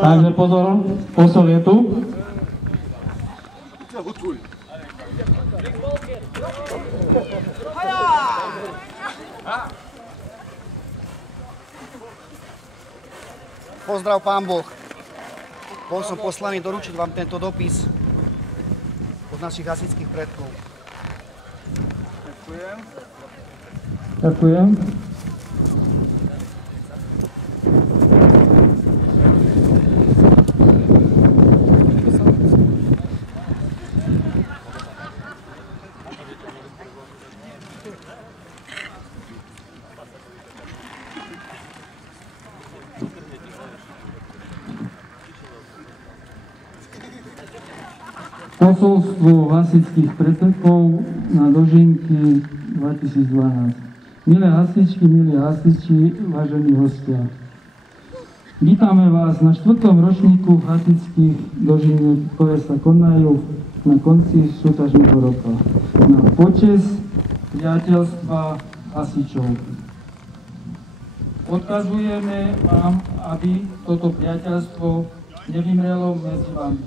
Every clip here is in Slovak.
Takže pozor, posol je tu. Pozdrav, pán Boh. Bol som poslaný doručiť vám tento dopis od našich hasičských predkov. Ďakujem. Ďakujem. Posolstvo hasičských predkov na Dožinky 2012. Milé hasičky, milí hasiči, vážení hostia. Vítame vás na 4. ročníku hasičských dožiniek, ktoré sa konajú na konci súťažného roka. Na počesť priateľstva hasičov. Odkazujeme vám, aby toto priateľstvo nevymrelo medzi vami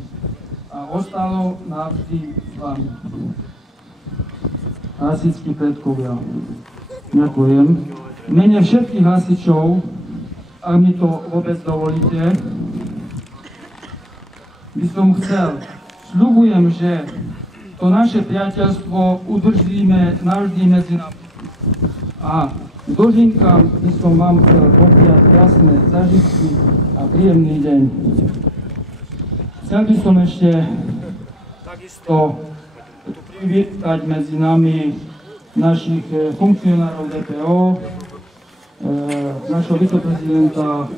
a ostalo navždy s vami. Hasičskí predkovia. Ďakujem. V mene všetkých hasičov, ak mi to vôbec dovolíte, by som chcel, sľubujem, že to naše priateľstvo udržíme navždy medzi nami. A Dožinkám by som vám chcel popriať krásne zážitky a príjemný deň. Chcel by som ešte takisto privítať medzi nami našich funkcionárov DPO, našho viceprezidenta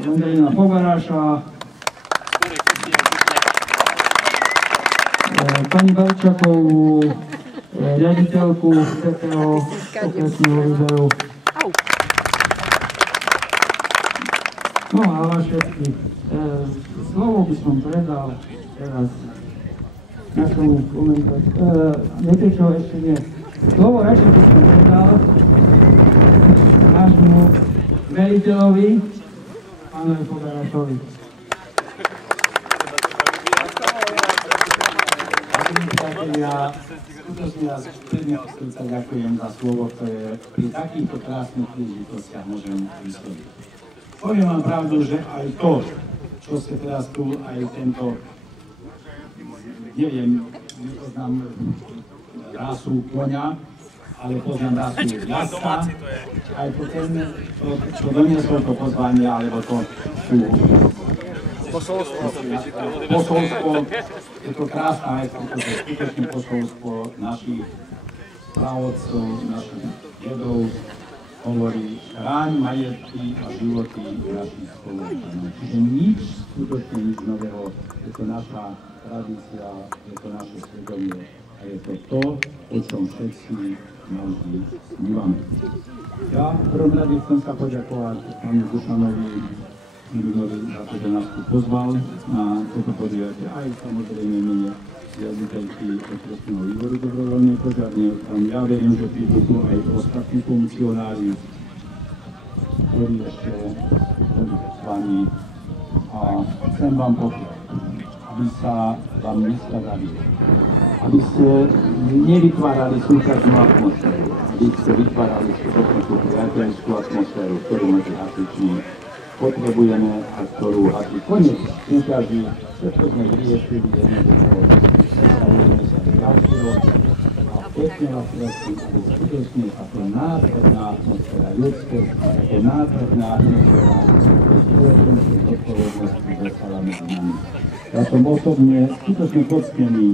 Vendelina Pogaráša, pani Balčakovú, riaditeľku DPO okresného výberu. No a vás všetkých. Slovo by som predal teraz našemu komentátoru. Viete čo, ešte nie. Slovo radšej by som predal nášmu veliteľovi, pánovi Pogarášovi. Ja skutočne vás srdca ďakujem za slovo, ktoré pri takýchto krásnych príležitostiach môžem vysloviť. Poviem vám pravdu, že aj to, čo ste teraz tu, aj tento, neviem, nepoznám rásu koňa, ale poznám rásu jazdca, aj to ten, čo doniesol to pozvanie, alebo to posolstvo, je to krásna vec, pretože skutočne posolstvo našich pravodcov, našich dedov hovorí chráň majetky a životy našich spoluobčanov. Čiže nič, skutočne nič nového, je to naša tradícia, je to naše svedomie a je to to, o čom všetci navždy snívame. Ja v prvom rade chcem sa poďakovať pánu Dušanovi Milunovi za to, že nás tu pozval na toto podujatie, aj samozrejme mene riaditeľky okresného výboru dobrovoľnej požiarnej ochrany. Ja verím, že prídu tu aj ostatní funkcionári, ktorí ešte budú s vami. A chcem vám povedať, aby sa vám neskladali, aby ste nevytvárali súťažnú atmosféru, aby ste vytvárali skutočne tú priateľskú atmosféru, ktorú medzi hasičmi potrebujeme a ktorú asi koniec súťaží, všetko sme vyriešili jednoducho, predstavujeme sa ďalší rok a pekne vás prosím, aby skutočne táto nádherná atmosféra ľudskosť, táto nádherná atmosféra spoločnosti zodpovednosti zostala medzi nami. Ja som osobne skutočne poctený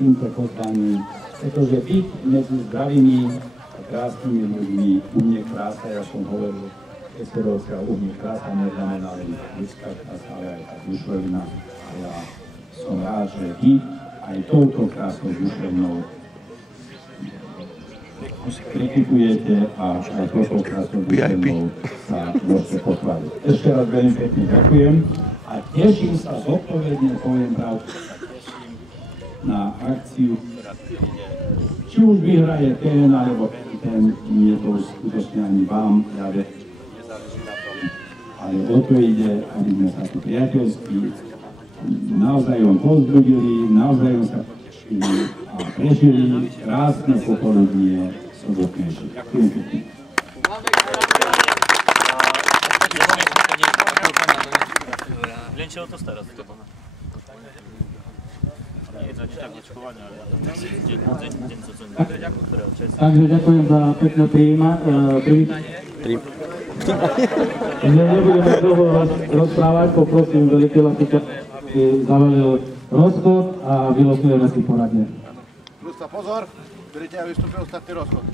týmto pozvaním, pretože byť medzi zdravými a krásnymi ľuďmi, u mne krása, ja som hovoril, Esterovská u mne krása neznamená len ľudská krása, ale aj tá duševná. A ja som rád, že vy aj touto krásou duševnou kritikujete a aj touto krásou duševnou sa môžete pochváliť. Ešte raz veľmi pekne ďakujem a teším sa zodpovedne, poviem pravdu, na akciu, či už vyhraje ten alebo ten, nie to skutočne ani vám, ja nezáleží na tom, ale o to ide, aby sme sa tu priateľsky navzájom povzbudili, navzájom sa potešili a prežili krásne popoludnie sobotnejšie. Ďakujem pekne. Для чего то стараться? Takže ďakujem za pekné privítanie. Nebudeme dlho rozprávať, poprosím veliteľa, aby zavelil rozchod a vylosujeme si poradne. Pozor, veliteľ vystúpil ostatný rozchod.